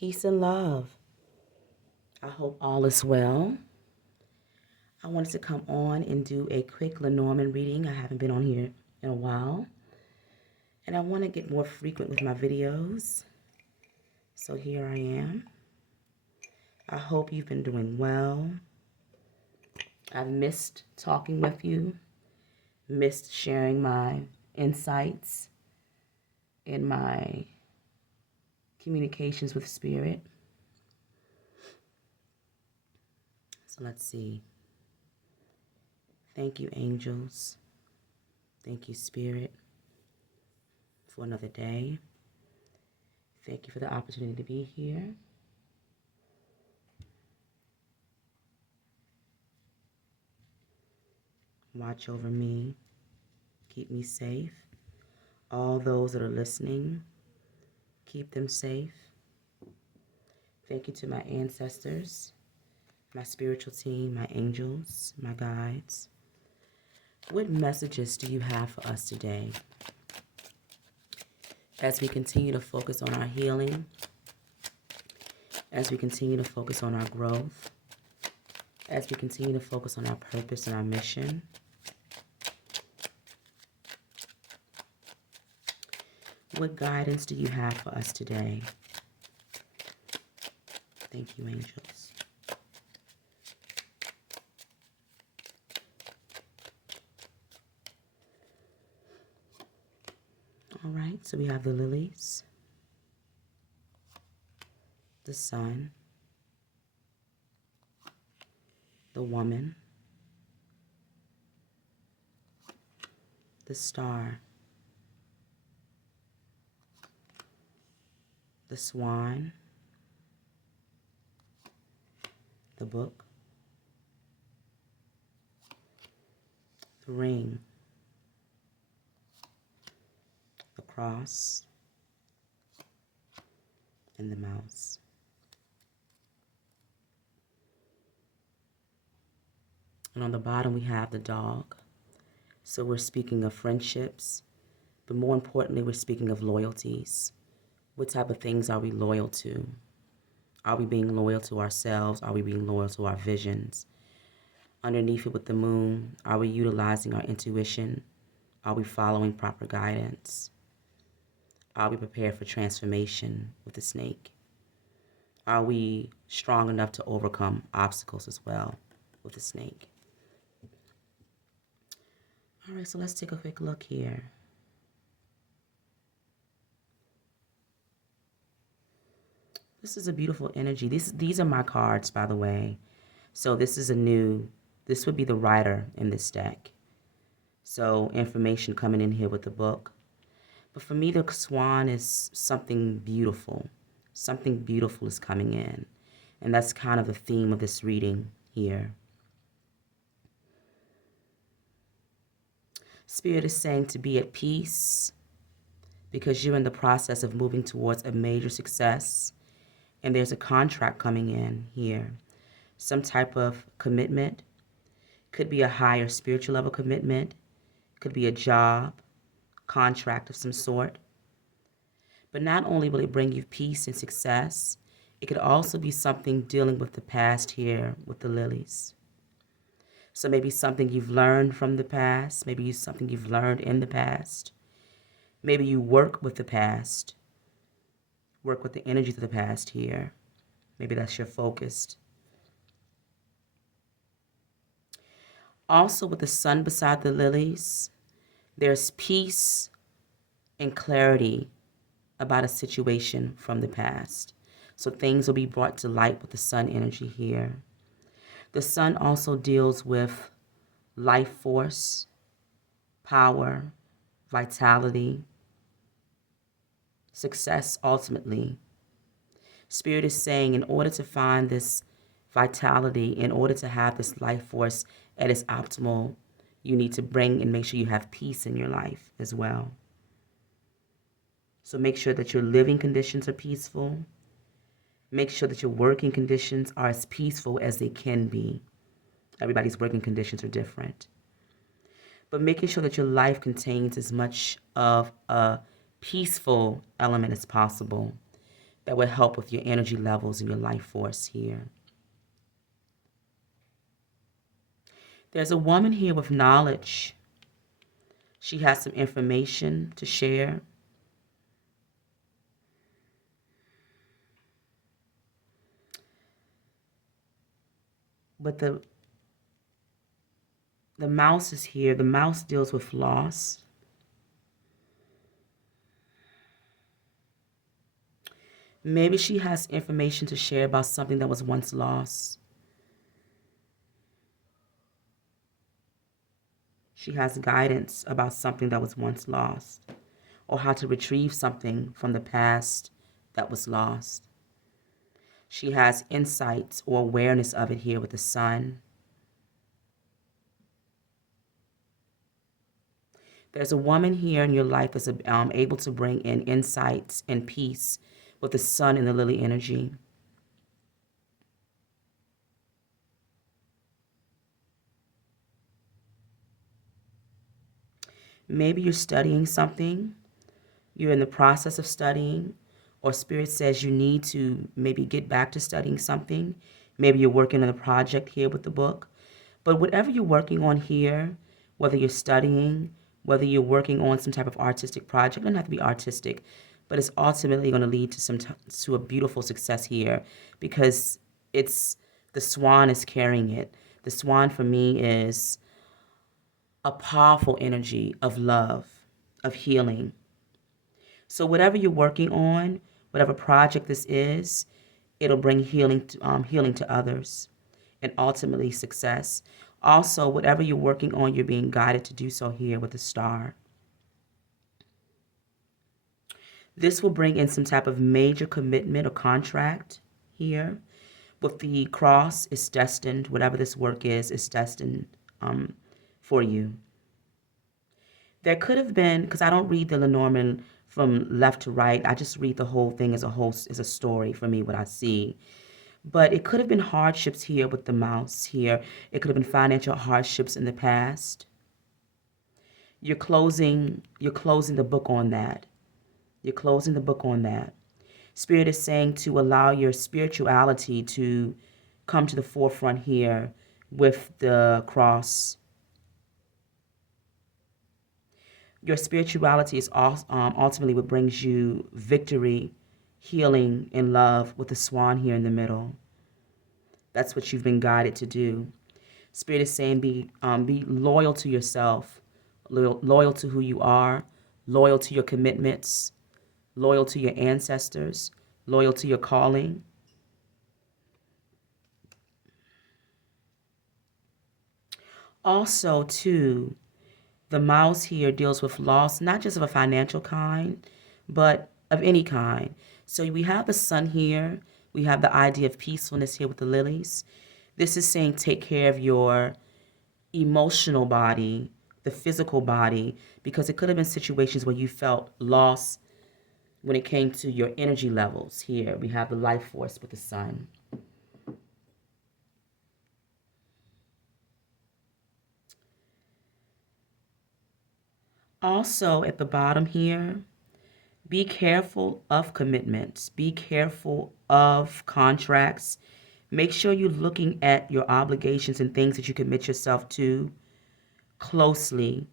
Peace and love. I hope all is well. I wanted to come on and do a quick Lenormand reading. I haven't been on here in a while. And I want to get more frequent with my videos. So here I am. I hope you've been doing well. I've missed talking with you, missed sharing my insights in my communications with spirit. So let's see. Thank you, angels. Thank you, spirit, for another day. Thank you for the opportunity to be here. Watch over me. Keep me safe. All those that are listening, keep them safe. Thank you to my ancestors, my spiritual team, my angels, my guides. What messages do you have for us today? As we continue to focus on our healing, as we continue to focus on our growth, as we continue to focus on our purpose and our mission, what guidance do you have for us today? Thank you, angels. All right, so we have the lilies, the sun, the woman, the star, the swan, the book, the ring, the cross, and the mouse. And on the bottom we have the dog. So we're speaking of friendships, but more importantly, we're speaking of loyalties. What type of things are we loyal to? Are we being loyal to ourselves? Are we being loyal to our visions? Underneath it with the moon, are we utilizing our intuition? Are we following proper guidance? Are we prepared for transformation with the snake? Are we strong enough to overcome obstacles as well with the snake? All right, so let's take a quick look here. This is a beautiful energy. These are my cards, by the way. So this would be the writer in this deck. So information coming in here with the book. But for me, the swan is something beautiful. Something beautiful is coming in. And that's kind of the theme of this reading here. Spirit is saying to be at peace because you're in the process of moving towards a major success. And there's a contract coming in here. Some type of commitment. Could be a higher spiritual level commitment. Could be a job, contract of some sort. But not only will it bring you peace and success, it could also be something dealing with the past here with the lilies. So maybe something you've learned from the past. Maybe something you've learned in the past. Maybe you work with the past. Work with the energies of the past here. Maybe that's your focus. Also with the sun beside the lilies, there's peace and clarity about a situation from the past. So things will be brought to light with the sun energy here. The sun also deals with life force, power, vitality, success ultimately. Spirit is saying in order to find this vitality, in order to have this life force at its optimal, you need to bring and make sure you have peace in your life as well. So make sure that your living conditions are peaceful. Make sure that your working conditions are as peaceful as they can be. Everybody's working conditions are different. But making sure that your life contains as much of a peaceful element as possible. that would help with your energy levels and your life force here. There's a woman here with knowledge. She has some information to share. But the mouse is here. The mouse deals with loss. Maybe she has information to share about something that was once lost. She has guidance about something that was once lost, or how to retrieve something from the past that was lost. She has insights or awareness of it here with the sun. There's a woman here in your life that's able to bring in insights and peace with the sun and the lily energy. Maybe you're studying something, you're in the process of studying, or Spirit says you need to maybe get back to studying something. Maybe you're working on a project here with the book. But whatever you're working on here, whether you're studying, whether you're working on some type of artistic project, it doesn't have to be artistic, but it's ultimately going to lead to a beautiful success here, because it's the swan is carrying it. The swan for me is a powerful energy of love, of healing. So whatever you're working on, whatever project this is, it'll bring healing to others, and ultimately success. Also, whatever you're working on, you're being guided to do so here with the star. This will bring in some type of major commitment or contract here. With the cross, it's destined, whatever this work is destined for you. There could have been, because I don't read the Lenormand from left to right, I just read the whole thing as a whole, as a story for me, what I see. But it could have been hardships here with the mouse here. It could have been financial hardships in the past. You're closing the book on that. You're closing the book on that. Spirit is saying to allow your spirituality to come to the forefront here with the cross. Your spirituality is ultimately what brings you victory, healing, and love with the swan here in the middle. That's what you've been guided to do. Spirit is saying be loyal to yourself, loyal to who you are, loyal to your commitments, loyal to your ancestors, loyal to your calling. Also, too, the mouse here deals with loss, not just of a financial kind, but of any kind. So we have the sun here. We have the idea of peacefulness here with the lilies. This is saying take care of your emotional body, the physical body, because it could have been situations where you felt loss when it came to your energy levels. Here we have the life force with the sun. Also, at the bottom here, be careful of commitments. Be careful of contracts. Make sure you're looking at your obligations and things that you commit yourself to closely,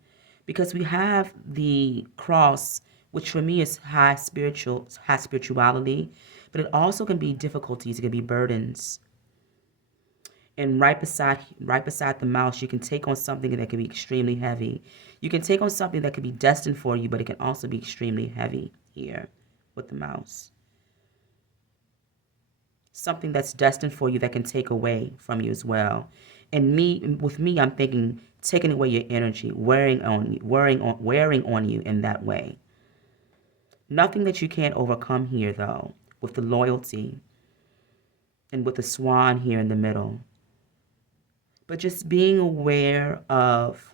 because we have the cross, which for me is high spirituality, but it also can be difficulties. It can be burdens. And right beside the mouse, you can take on something that can be extremely heavy. You can take on something that could be destined for you, but it can also be extremely heavy here with the mouse. Something that's destined for you that can take away from you as well. And with me, I'm thinking taking away your energy, wearing on you in that way. Nothing that you can't overcome here, though, with the loyalty and with the swan here in the middle. But just being aware of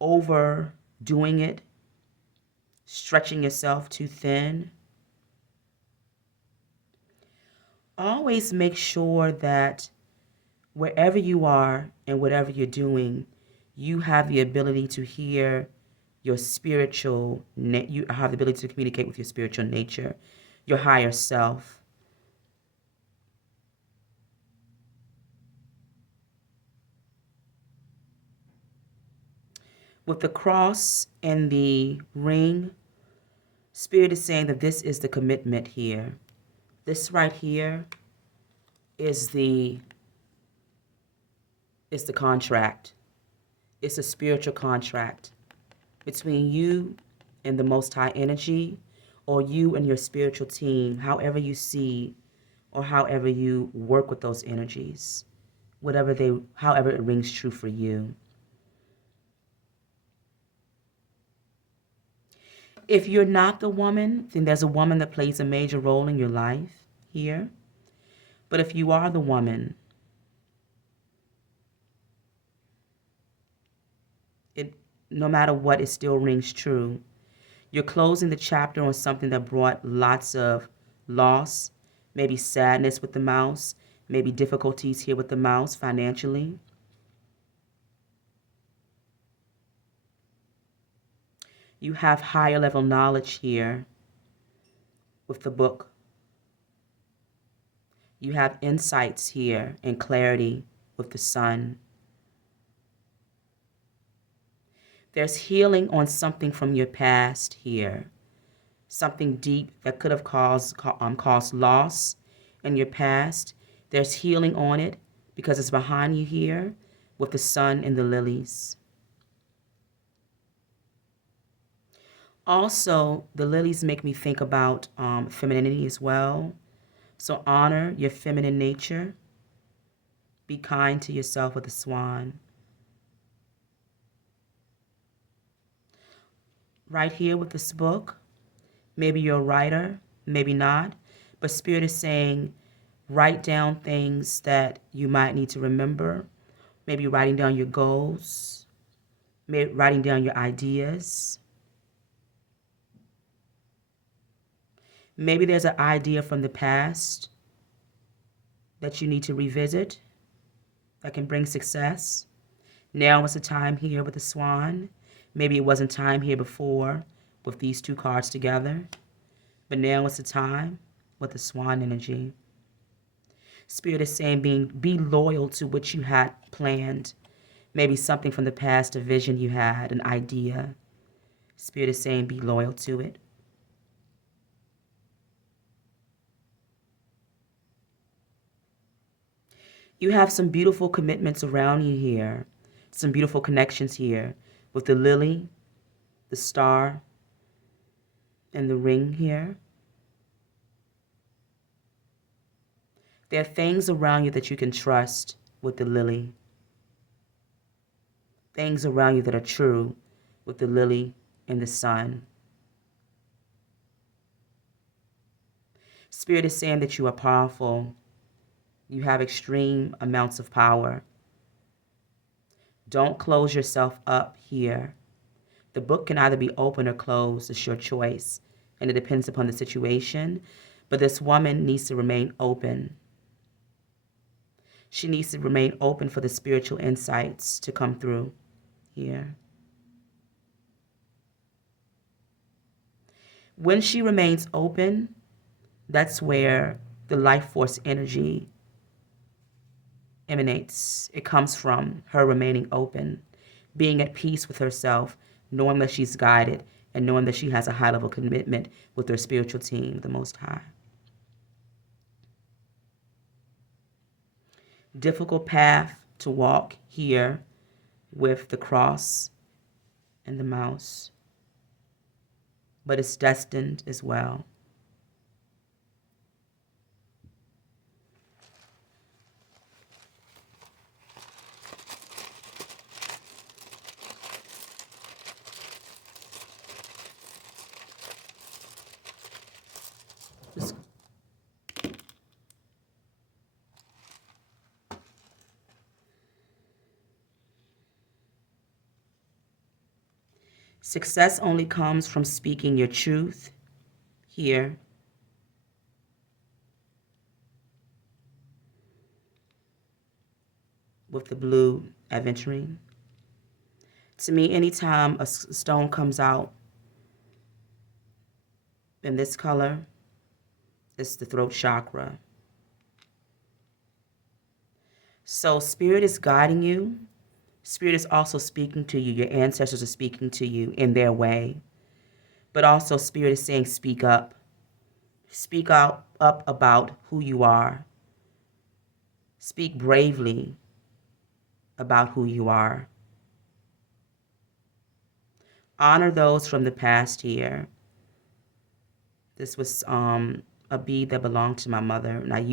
overdoing it, stretching yourself too thin. Always make sure that wherever you are and whatever you're doing, you have the ability to hear your you have the ability to communicate with your spiritual nature, your higher self. With the cross and the ring, Spirit is saying that this is the commitment here. This right here is the contract. It's a spiritual contract between you and the Most High energy, or you and your spiritual team, however you see or however you work with those energies, however it rings true for you. If you're not the woman, then there's a woman that plays a major role in your life here. But if you are the woman, no matter what, it still rings true. You're closing the chapter on something that brought lots of loss, maybe sadness with the mouse, maybe difficulties here with the mouse financially. You have higher level knowledge here with the book. You have insights here and clarity with the sun. There's healing on something from your past here. Something deep that could have caused loss in your past. There's healing on it because it's behind you here with the sun and the lilies. Also, the lilies make me think about femininity as well. So honor your feminine nature. Be kind to yourself with the swan. Right here with this book, maybe you're a writer, maybe not, but Spirit is saying write down things that you might need to remember. Maybe writing down your goals, maybe writing down your ideas. Maybe there's an idea from the past that you need to revisit that can bring success. Now is the time here with the swan. Maybe it wasn't time here before with these two cards together, but now is the time with the swan energy. Spirit is saying be loyal to what you had planned. Maybe something from the past, a vision you had, an idea. Spirit is saying be loyal to it. You have some beautiful commitments around you here, some beautiful connections here with the lily, the star, and the ring here. There are things around you that you can trust with the lily. Things around you that are true with the lily and the sun. Spirit is saying that you are powerful. You have extreme amounts of power. Don't close yourself up here. The book can either be open or closed. It's your choice, and it depends upon the situation. But this woman needs to remain open. She needs to remain open for the spiritual insights to come through here. When she remains open, that's where the life force energy emanates. It comes from her remaining open, being at peace with herself, knowing that she's guided, and knowing that she has a high level commitment with her spiritual team, the Most High. Difficult path to walk here with the cross and the mouse, but it's destined as well. Success only comes from speaking your truth here. With the blue aventurine. To me, anytime a stone comes out in this color, It's the throat chakra. So Spirit is guiding you. Spirit is also speaking to you. Your ancestors are speaking to you in their way. But also Spirit is saying, speak up. Speak out up about who you are. Speak bravely about who you are. Honor those from the past here. This was a bead that belonged to my mother, and I've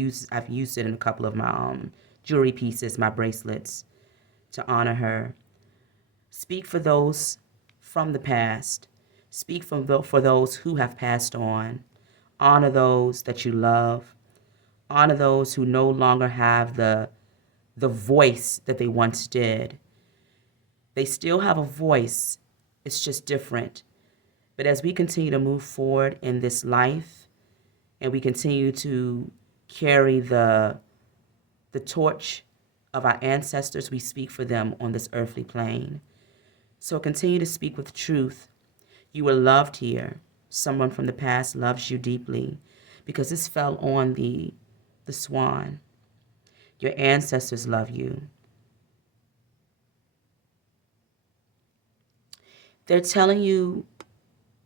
used it in a couple of my jewelry pieces, my bracelets, to honor her. Speak for those from the past. Speak for those who have passed on. Honor those that you love. Honor those who no longer have the voice that they once did. They still have a voice. It's just different. But as we continue to move forward in this life and we continue to carry the torch of our ancestors, we speak for them on this earthly plane. So continue to speak with truth. You were loved here. Someone from the past loves you deeply because this fell on the swan. Your ancestors love you. They're telling you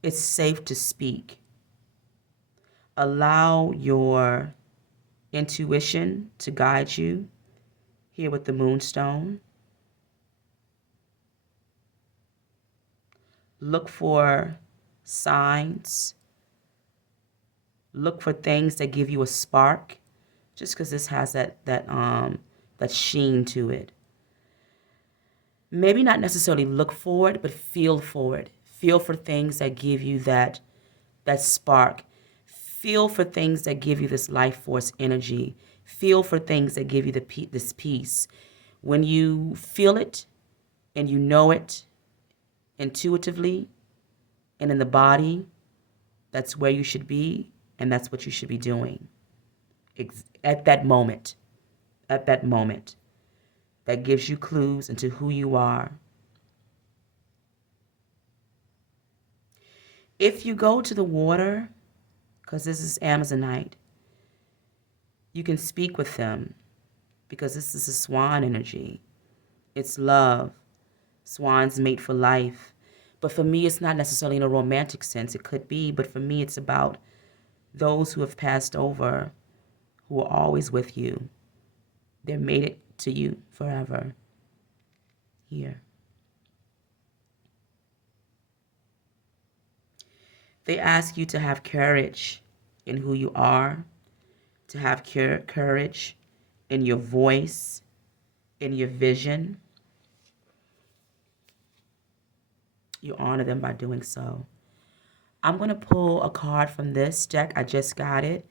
it's safe to speak. Allow your intuition to guide you here with the moonstone. Look for signs. Look for things that give you a spark, just because this has that sheen to it. Maybe not necessarily look for it, but feel for it. Feel for things that give you that spark. Feel for things that give you this life force energy. Feel for things that give you this peace. When you feel it and you know it intuitively and in the body, that's where you should be, and that's what you should be doing at that moment. At that moment. That gives you clues into who you are. If you go to the water, because this is Amazonite, you can speak with them because this is a swan energy. It's love. Swans mate for life. But for me, it's not necessarily in a romantic sense. It could be, but for me, it's about those who have passed over, who are always with you. They're mated to you forever. Here. They ask you to have courage in who you are, to have courage in your voice, in your vision. You honor them by doing so. I'm going to pull a card from this deck. I just got it.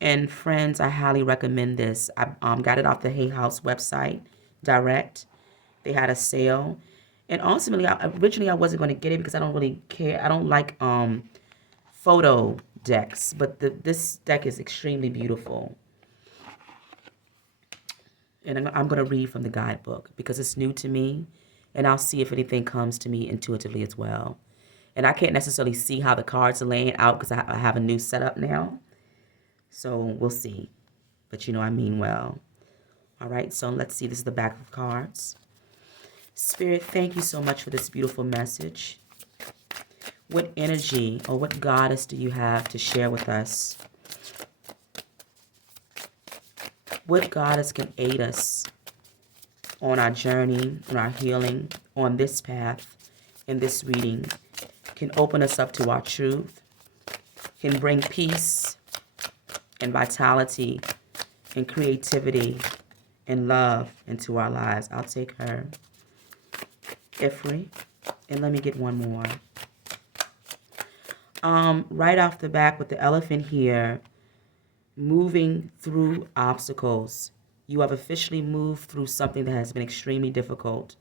And friends, I highly recommend this. I got it off the Hay House website, direct. They had a sale. And ultimately, originally I wasn't going to get it because I don't really care. I don't like photo decks, but this deck is extremely beautiful. And I'm going to read from the guidebook because it's new to me, and I'll see if anything comes to me intuitively as well. And I can't necessarily see how the cards are laying out because I have a new setup now. So we'll see. But you know I mean well. All right, so let's see. This is the back of the cards. Spirit, thank you so much for this beautiful message. What energy or what goddess do you have to share with us? What goddess can aid us on our journey, on our healing, on this path, in this reading, can open us up to our truth, can bring peace and vitality and creativity and love into our lives? I'll take her. Ifri. And let me get one more. Right off the back with the elephant here, moving through obstacles. You have officially moved through something that has been extremely difficult.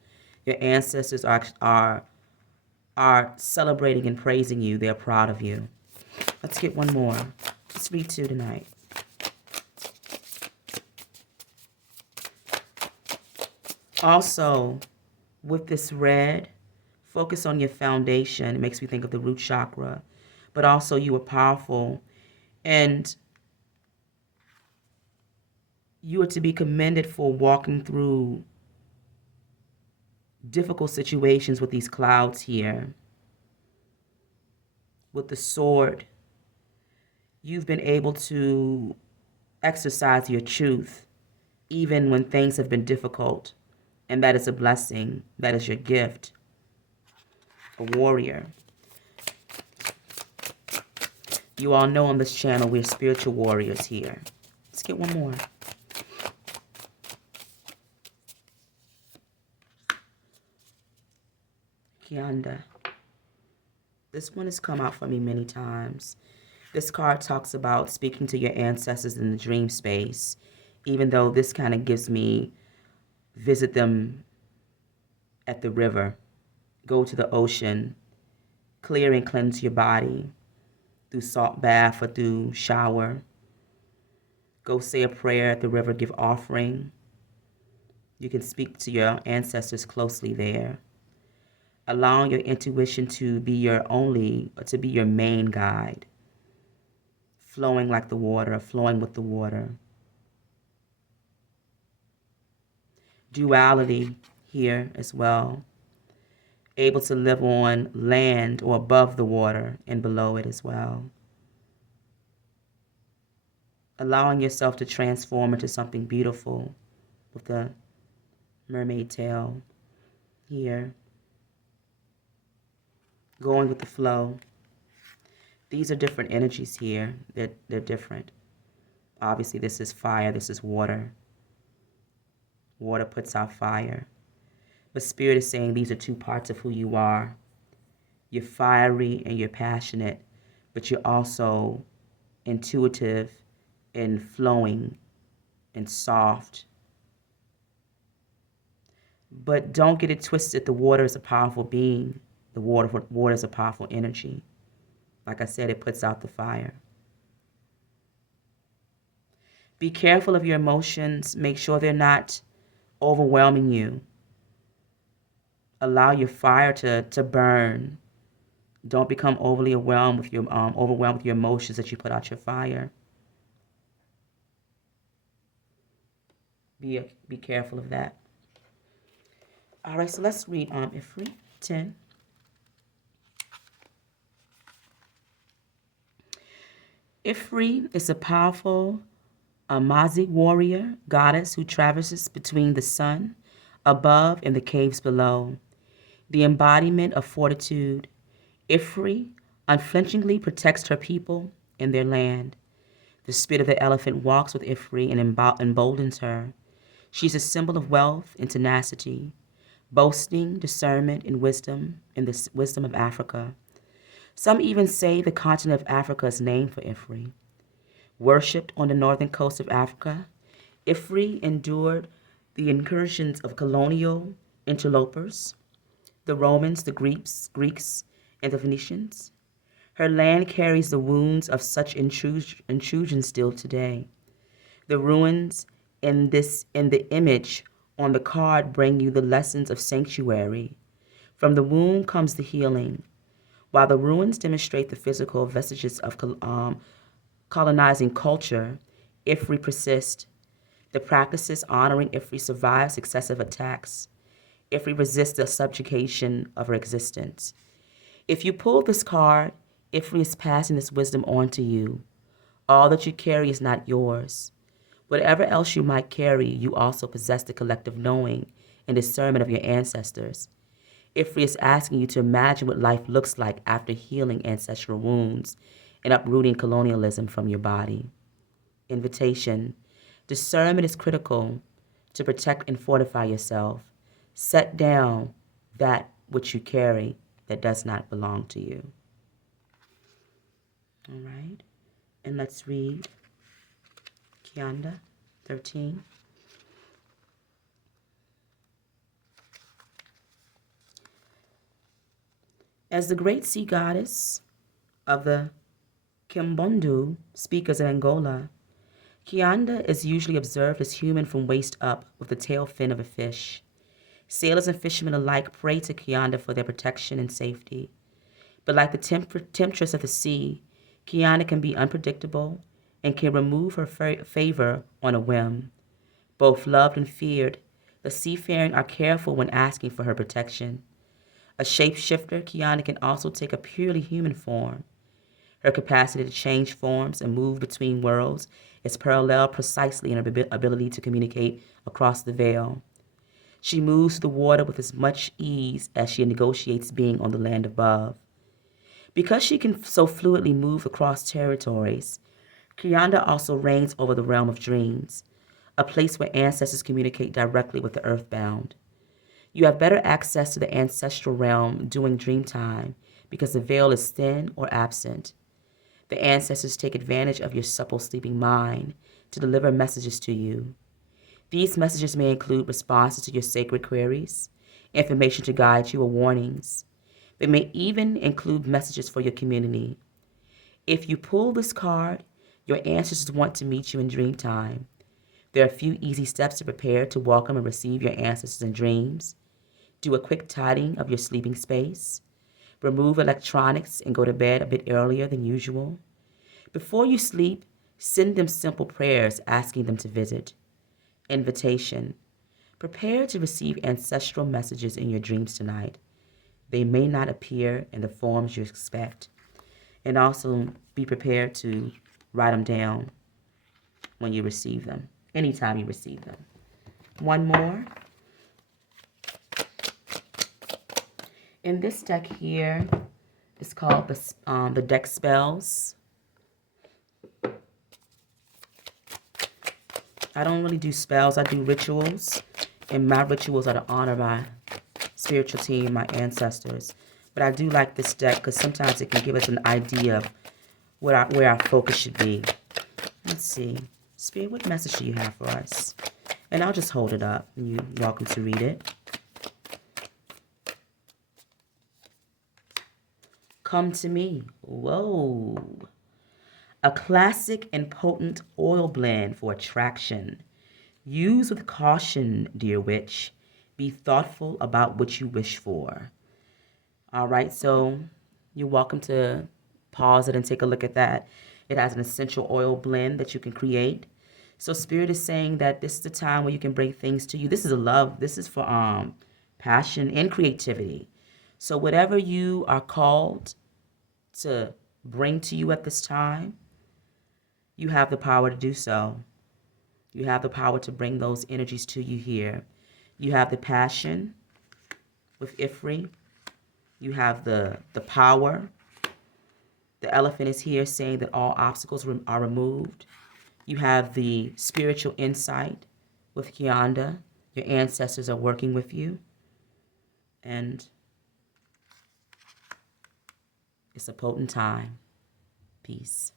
Your ancestors are celebrating and praising you. They're proud of you. Let's get one more. Let's read two tonight. Also, with this red, focus on your foundation. It makes me think of the root chakra. But also you are powerful. And You are to be commended for walking through difficult situations with these clouds here. With the sword, you've been able to exercise your truth even when things have been difficult. And that is a blessing. That is your gift. A warrior. You all know on this channel we're spiritual warriors here. Let's get one more. Kianda. This one has come out for me many times. This card talks about speaking to your ancestors in the dream space, even though this kind of gives me visit them at the river, go to the ocean, clear and cleanse your body through salt bath or through shower. Go say a prayer at the river, give offering. You can speak to your ancestors closely there. Allowing your intuition to be your main guide. Flowing like the water, flowing with the water. Duality here as well. Able to live on land or above the water and below it as well. Allowing yourself to transform into something beautiful with the mermaid tail here. Going with the flow. These are different energies here. They're different. Obviously, this is fire. This is water. Water puts out fire. But Spirit is saying these are two parts of who you are. You're fiery and you're passionate, but you're also intuitive and flowing and soft. But don't get it twisted. The water is a powerful being. The water is a powerful energy. Like I said, it puts out the fire. Be careful of your emotions. Make sure they're not overwhelming you. Allow your fire to burn. Don't become overly overwhelmed with your emotions that you put out your fire. Be careful of that. All right, so let's read Ifrit 10. Ifrit is a powerful Amazic warrior goddess who traverses between the sun above and the caves below. The embodiment of fortitude, Ifrit unflinchingly protects her people and their land. The spirit of the elephant walks with Ifrit and emboldens her. She's a symbol of wealth and tenacity, boasting discernment and wisdom in the wisdom of Africa. Some even say the continent of Africa is named for Ifrit. Worshipped on the northern coast of Africa, Ifrit endured the incursions of colonial interlopers, the Romans, the Greeks, and the Phoenicians. Her land carries the wounds of such intrusion still today. The ruins in the image on the card bring you the lessons of sanctuary. From the womb comes the healing. While the ruins demonstrate the physical vestiges of colonizing culture, Ifrit persist. The practices honoring Ifrit survive successive attacks. Ifrit resists the subjugation of her existence. If you pull this card, Ifrit is passing this wisdom on to you. All that you carry is not yours. Whatever else you might carry, you also possess the collective knowing and discernment of your ancestors. Ifrit is asking you to imagine what life looks like after healing ancestral wounds and uprooting colonialism from your body. Invitation. Discernment is critical to protect and fortify yourself. Set down that which you carry that does not belong to you. All right. And let's read Kianda 13. As the great sea goddess of the Kimbundu speakers in Angola, Kianda is usually observed as human from waist up with the tail fin of a fish. Sailors and fishermen alike pray to Kianda for their protection and safety. But like the temptress of the sea, Kianda can be unpredictable and can remove her favor on a whim. Both loved and feared, the seafaring are careful when asking for her protection. A shapeshifter, Kiana can also take a purely human form. Her capacity to change forms and move between worlds is parallel precisely in her ability to communicate across the veil. She moves through the water with as much ease as she negotiates being on the land above. Because she can so fluidly move across territories, Kianda also reigns over the realm of dreams, a place where ancestors communicate directly with the earthbound. You have better access to the ancestral realm during dream time because the veil is thin or absent. The ancestors take advantage of your supple sleeping mind to deliver messages to you. These messages may include responses to your sacred queries, information to guide you, or warnings. They may even include messages for your community. If you pull this card, your ancestors want to meet you in dream time. There are a few easy steps to prepare to welcome and receive your ancestors in dreams. Do a quick tidying of your sleeping space. Remove electronics and go to bed a bit earlier than usual. Before you sleep, send them simple prayers asking them to visit. Invitation. Prepare to receive ancestral messages in your dreams tonight. They may not appear in the forms you expect. And also be prepared to write them down when you receive them, anytime you receive them. One more. In this deck here, it's called the deck spells. I don't really do spells, I do rituals. And my rituals are to honor my spiritual team, my ancestors. But I do like this deck because sometimes it can give us an idea of where our focus should be. Let's see. Spirit, what message do you have for us? And I'll just hold it up and you're welcome to read it. Come to me. Whoa. A classic and potent oil blend for attraction. Use with caution, dear witch. Be thoughtful about what you wish for. All right, so you're welcome to pause it and take a look at that. It has an essential oil blend that you can create. So Spirit is saying that this is the time where you can bring things to you. This is a love. This is for passion and creativity. So whatever you are called to bring to you at this time, you have the power to do so. You have the power to bring those energies to you here. You have the passion with Ifri. You have the power. The elephant is here saying that all obstacles are removed. You have the spiritual insight with Kianda. Your ancestors are working with you. And it's a potent time. Peace.